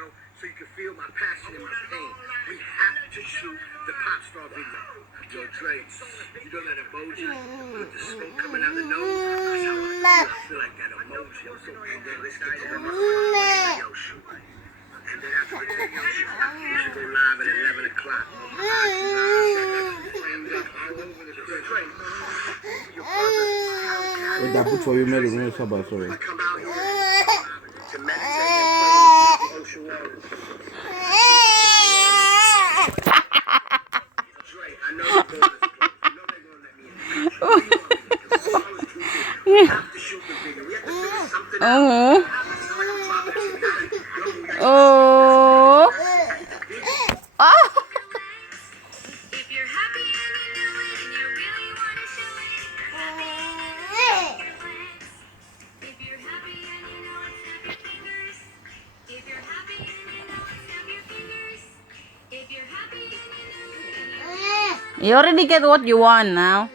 video so you can feel my passion and my pain. We have to shoot the pop star video. Yo, Dre, you know that emoji with the smoke coming out the nose? That's how I feel like that emoji. I'm so excited. Yo, shoot. And then after the video shoot, you should go live at 11 o'clock. That put for you made it when sorry. I come out here to meditate and pray with the ocean waters. Dre, I know you're going to this place. I know they're going to let me in. We have to shoot the video. We have to figure something out. Oh. Oh. If you're happy and you know it and you really want to show it, if you're happy and you know it, snap your fingers. If you're happy and you know it, snap your fingers. If you're happy and you know it, You already get what you want now.